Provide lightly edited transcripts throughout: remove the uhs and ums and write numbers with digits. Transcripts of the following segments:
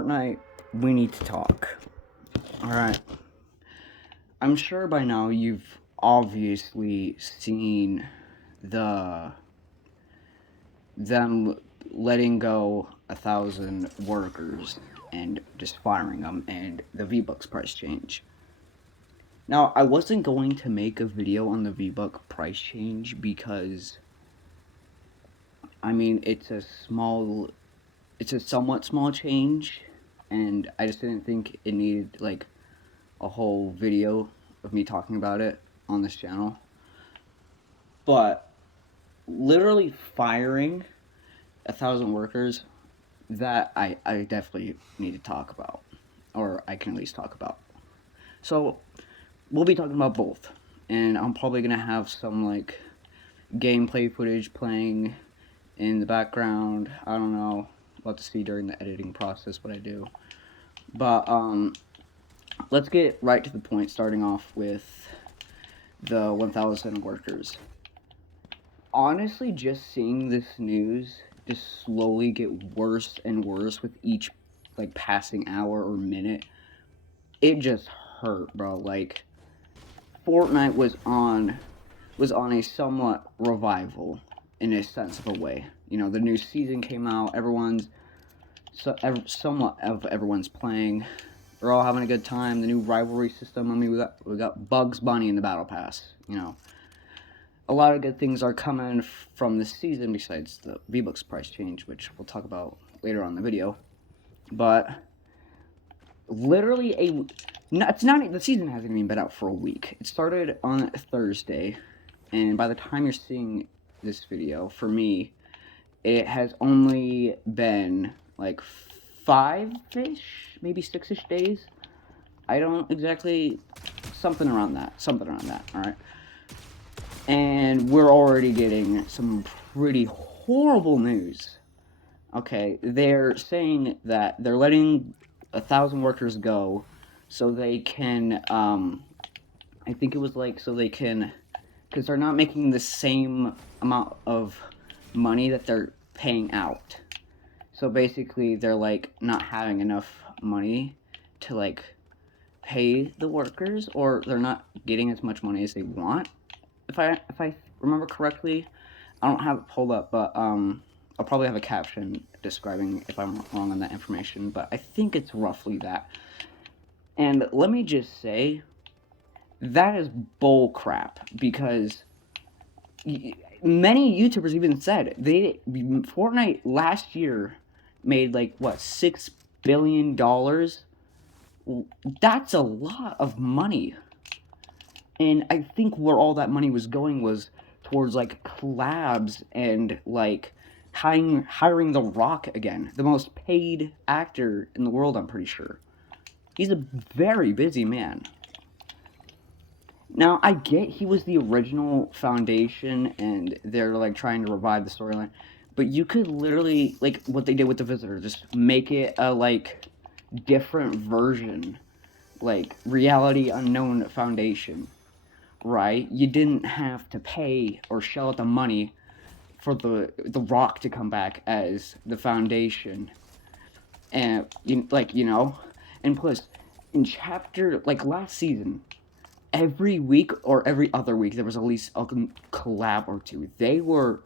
Fortnite, we need to talk. Alright. I'm sure by now you've obviously seen the them letting go 1,000 workers and just firing them and the V-Bucks price change. Now, I wasn't going to make a video on the V-Buck price change because it's a somewhat small change, and I just didn't think it needed like a whole video of me talking about it on this channel. But literally firing 1,000 workers, that I definitely need to talk about, or I can at least talk about. So we'll be talking about both, and I'm probably gonna have some like gameplay footage playing in the background. I don't know. We'll have to see during the editing process what I do. But let's get right to the point, starting off with the 1,000 workers. Honestly, just seeing this news just slowly get worse and worse with each like passing hour or minute, it just hurt, bro. Like Fortnite was on a somewhat revival in a sense of a way. You know, the new season came out, somewhat of everyone's playing. We're all having a good time. The new rivalry system. I mean, we got Bugs Bunny in the Battle Pass. You know, a lot of good things are coming from this season besides the V-Bucks price change, which we'll talk about later on in the video. But literally the season hasn't even been out for a week. It started on Thursday, and by the time you're seeing this video, for me, it has only been like 5-ish, maybe 6-ish days. I don't exactly, something around that, alright? And we're already getting some pretty horrible news. Okay, they're saying that they're letting 1,000 workers go so they can, I think it was like, so they can, because they're not making the same amount of money that they're paying out. So basically, they're like not having enough money to like pay the workers, or they're not getting as much money as they want. If I remember correctly, I don't have it pulled up, but I'll probably have a caption describing if I'm wrong on that information. But I think it's roughly that. And let me just say, that is bull crap, because many YouTubers even said Fortnite last year made like what, $6 billion. That's a lot of money, and I think where all that money was going was towards like collabs and like hiring The Rock again, the most paid actor in the world. I'm pretty sure he's a very busy man. Now, I get he was the original foundation and they're like trying to revive the storyline, but you could literally, like what they did with The Visitor, just make it a like different version, like Reality Unknown Foundation, right? You didn't have to pay or shell out the money for the Rock to come back as the foundation, and and plus in chapter like last season, every week or every other week there was at least a collab or two. They were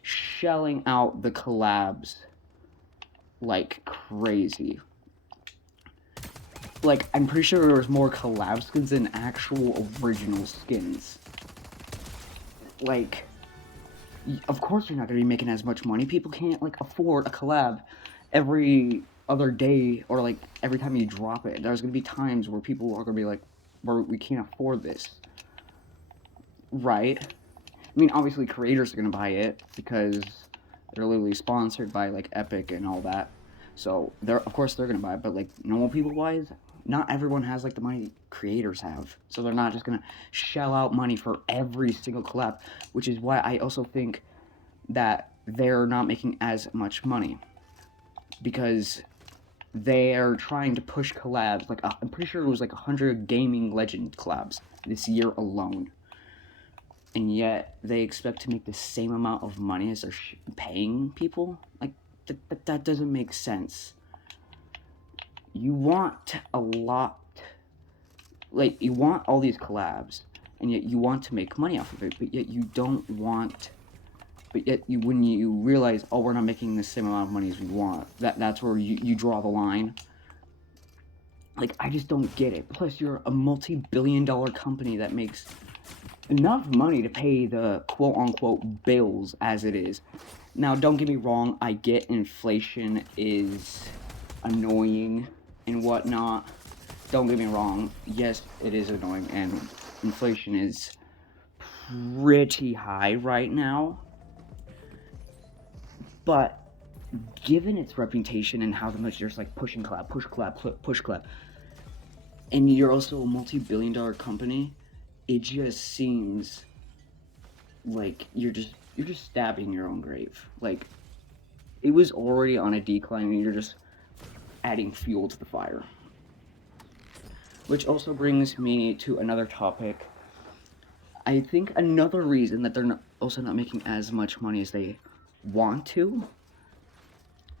shelling out the collabs like crazy. Like, I'm pretty sure there was more collab skins than actual original skins. Like, of course you're not going to be making as much money. People can't like afford a collab every other day or like every time you drop it. There's going to be times where people are going to be like, we can't afford this, right? I mean, obviously creators are going to buy it because they're literally sponsored by like Epic and all that, so of course they're going to buy it. But like normal people wise, not everyone has like the money creators have, so they're not just going to shell out money for every single collab, which is why I also think that they're not making as much money, because they're trying to push collabs. Like, I'm pretty sure it was like 100 gaming legend collabs this year alone, and yet they expect to make the same amount of money as they're paying people. Like, that doesn't make sense. you want a lot, like, you want all these collabs, and yet you want to make money off of it, but yet you don't want, but yet you, when you realize, oh, we're not making the same amount of money as we want, that's where you draw the line. Like, I just don't get it. Plus, you're a multi-billion-dollar company that makes enough money to pay the quote-unquote bills as it is. Now, don't get me wrong, I get inflation is annoying and whatnot. Don't get me wrong, yes, it is annoying, and inflation is pretty high right now. But given its reputation and how much there's like push collab, push collab, and you're also a multi-billion-dollar company, it just seems like you're just stabbing your own grave. Like, it was already on a decline, and you're just adding fuel to the fire. Which also brings me to another topic. I think another reason that they're also not making as much money as they want to,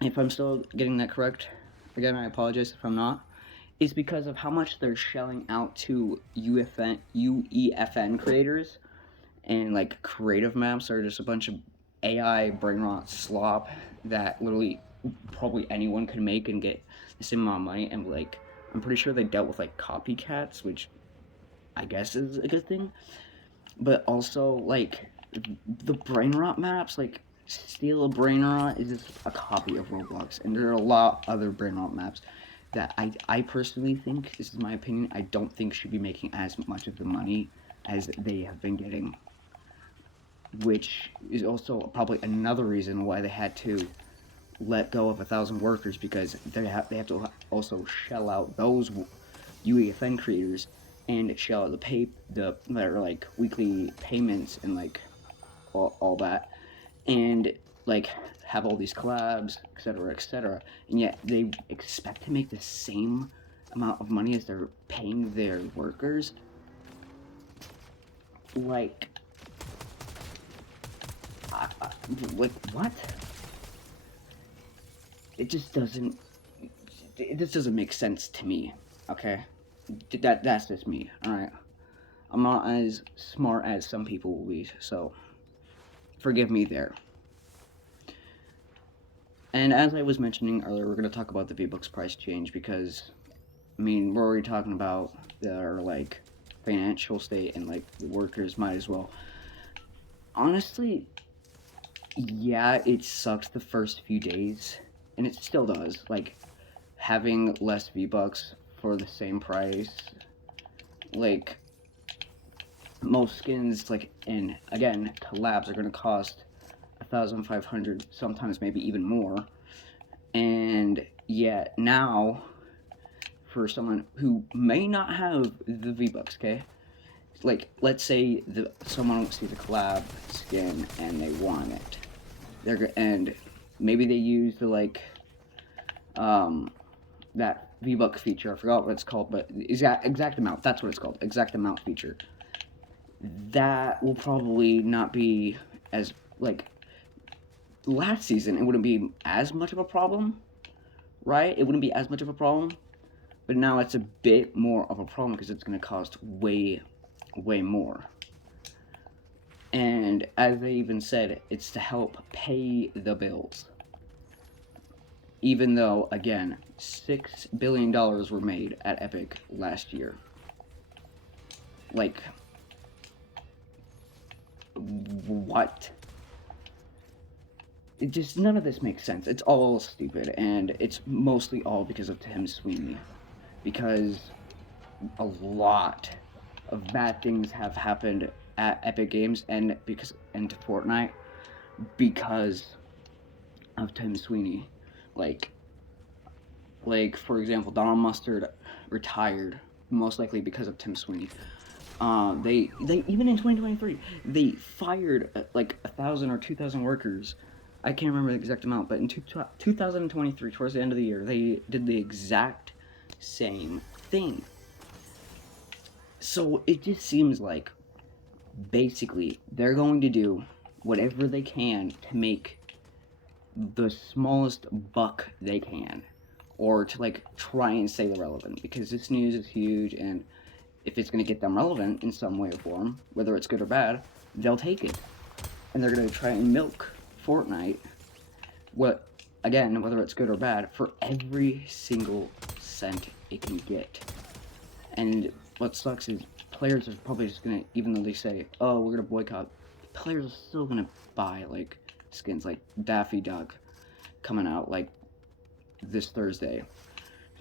if I'm still getting that correct, again, I apologize if I'm not, is because of how much they're shelling out to UEFN creators, and like creative maps are just a bunch of AI brain rot slop that literally probably anyone could make and get the same amount of money. And like, I'm pretty sure they dealt with like copycats, which I guess is a good thing. But also, like, the brain rot maps, like Steal a Brain Rot is just a copy of Roblox, and there are a lot of other brain rot maps that I personally think, this is my opinion, I don't think should be making as much of the money as they have been getting, which is also probably another reason why they had to let go of 1,000 workers, because they have to also shell out those UEFN creators and shell out the their like weekly payments and like all that, and like have all these collabs, etc., and yet they expect to make the same amount of money as they're paying their workers. Like, like, what? It just doesn't. This doesn't make sense to me. Okay, that's just me. All right, I'm not as smart as some people will be, so forgive me there. And as I was mentioning earlier, we're going to talk about the V-Bucks price change because, I mean, we're already talking about their, like, financial state, and, like, the workers might as well. Honestly, yeah, it sucked the first few days, and it still does. Like, having less V-Bucks for the same price, like, most skins, like, and again, collabs are going to cost 1,500, sometimes maybe even more. And yet now, for someone who may not have the V-Bucks, okay? Like, let's say someone sees a collab skin and they want it. And maybe they use the, like, that V-Buck feature. I forgot what it's called, but exact amount. That's what it's called. Exact amount feature. That will probably not be as, like, last season, it wouldn't be as much of a problem, right? It wouldn't be as much of a problem. But now it's a bit more of a problem because it's going to cost way more. And as they even said, it's to help pay the bills. Even though, again, $6 billion were made at Epic last year. Like, what? It just, none of this makes sense. It's all stupid, and it's mostly all because of Tim Sweeney. Because a lot of bad things have happened at Epic Games and to Fortnite because of Tim Sweeney. Like, for example, Donald Mustard retired most likely because of Tim Sweeney. They even in 2023 they fired like 1,000 or 2,000 workers. I can't remember the exact amount, but in 2023, towards the end of the year, they did the exact same thing. So it just seems like basically they're going to do whatever they can to make the smallest buck they can, or to like try and stay relevant, because this news is huge, and if it's going to get them relevant in some way or form, whether it's good or bad, they'll take it, and they're going to try and milk Fortnite, whether it's good or bad, for every single cent it can get. And what sucks is players are probably just gonna, even though they say, "Oh, we're gonna boycott," players are still gonna buy like skins, like Daffy Duck coming out like this Thursday.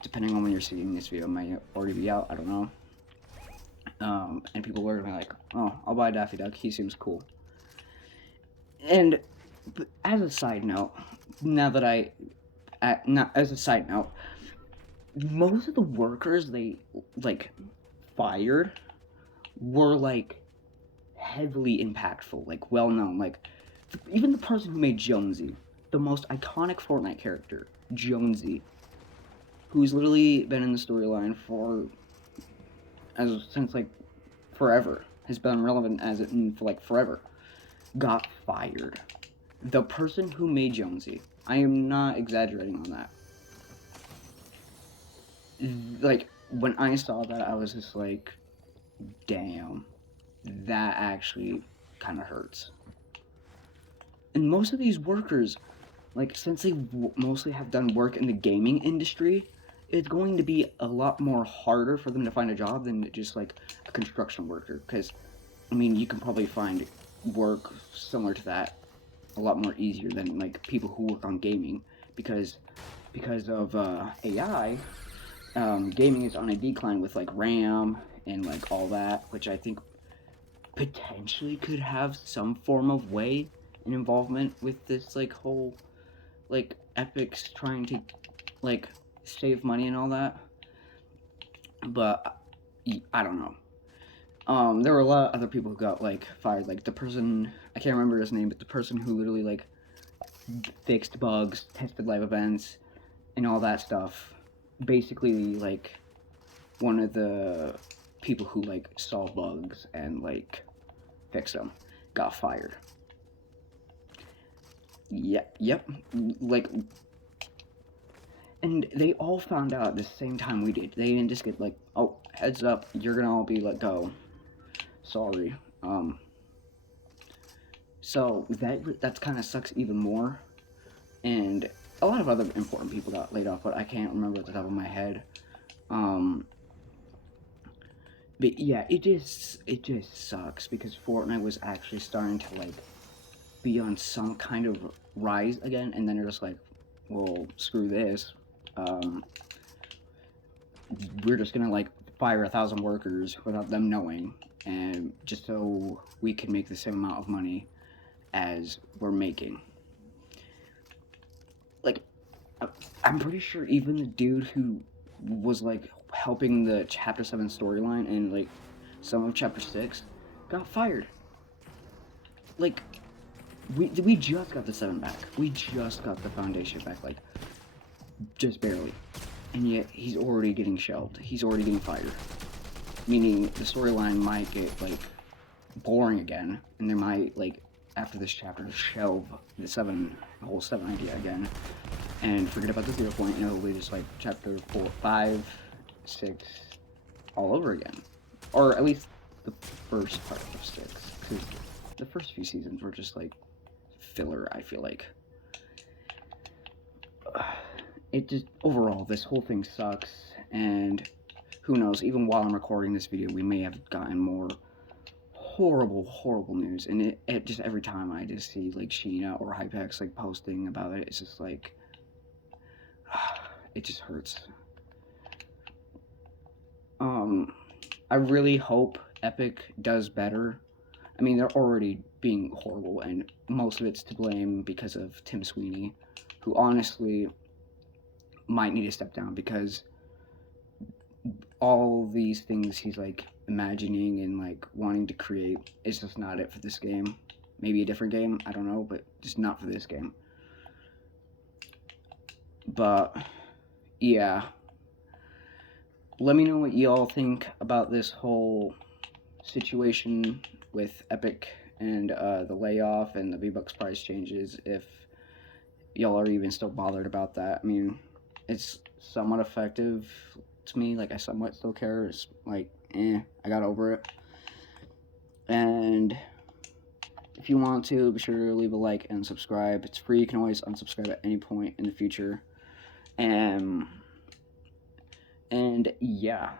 Depending on when you're seeing this video, it might already be out. I don't know. And people are gonna be like, "Oh, I'll buy Daffy Duck. He seems cool." And as a side note, not as a side note, most of the workers they like fired were like heavily impactful, like well known. Like even the person who made Jonesy, the most iconic Fortnite character, Jonesy, who's literally been in the storyline since like forever, has been relevant for like forever, got fired. The person who made Jonesy, I am not exaggerating on that. Like when I saw that, I was just like, damn, that actually kind of hurts. And most of these workers, like, since they mostly have done work in the gaming industry, it's going to be a lot more harder for them to find a job than just like a construction worker. Because, I mean, you can probably find work similar to that a lot more easier than like people who work on gaming, because of AI. Gaming is on a decline with like RAM and like all that, which I think potentially could have some form of way and involvement with this like whole like Epic's trying to like save money and all that. But I don't know. There were a lot of other people who got like fired. Like the person, I can't remember his name, but the person who literally like fixed bugs, tested live events, and all that stuff. Basically, like one of the people who like saw bugs and like fix them got fired. Yep. Like, and they all found out at the same time we did. They didn't just get like, "Oh, heads up, you're gonna all be let go. Sorry." So that's kind of sucks even more. And a lot of other important people got laid off, but I can't remember at the top of my head. But yeah, it just sucks, because Fortnite was actually starting to like be on some kind of rise again, and then they're just like, well, screw this. We're just gonna like fire 1,000 workers without them knowing, and just so we can make the same amount of money as we're making. Like, I'm pretty sure even the dude who was like helping the Chapter 7 storyline and like some of Chapter 6 got fired. Like, we just got the 7 back. We just got the Foundation back, like, just barely. And yet, he's already getting shelved. He's already getting fired. Meaning, the storyline might get, like, boring again, and they might, like, after this chapter, shelve the whole 7 idea again, and forget about the 0 point, and it'll be just, like, chapter 4, 5, 6, all over again. Or at least the first part of 6, because the first few seasons were just, like, filler, I feel like. It just, overall, this whole thing sucks, and who knows, even while I'm recording this video, we may have gotten more horrible news, and it just, every time I just see, like, Sheena or Hypex, like, posting about it, it's just, like, it just hurts. I really hope Epic does better. I mean, they're already being horrible, and most of it's to blame because of Tim Sweeney, who honestly might need to step down, because all these things he's like imagining and like wanting to create is just not it for this game. Maybe a different game, I don't know, but just not for this game. But yeah, let me know what y'all think about this whole situation with Epic and the layoff and the V-Bucks price changes, if y'all are even still bothered about that. I mean, it's somewhat effective to me. Like, I somewhat still care. It's like, I got over it. And if you want to, be sure to leave a like and subscribe. It's free. You can always unsubscribe at any point in the future. And yeah,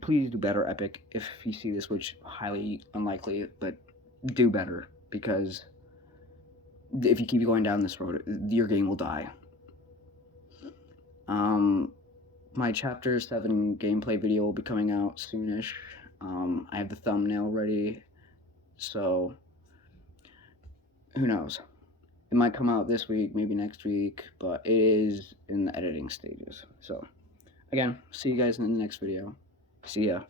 please do better, Epic. If you see this, which highly unlikely, but do better, because if you keep going down this road, your game will die. My Chapter 7 gameplay video will be coming out soonish. I have the thumbnail ready, so who knows? It might come out this week, maybe next week, but it is in the editing stages. So, again, see you guys in the next video. See ya.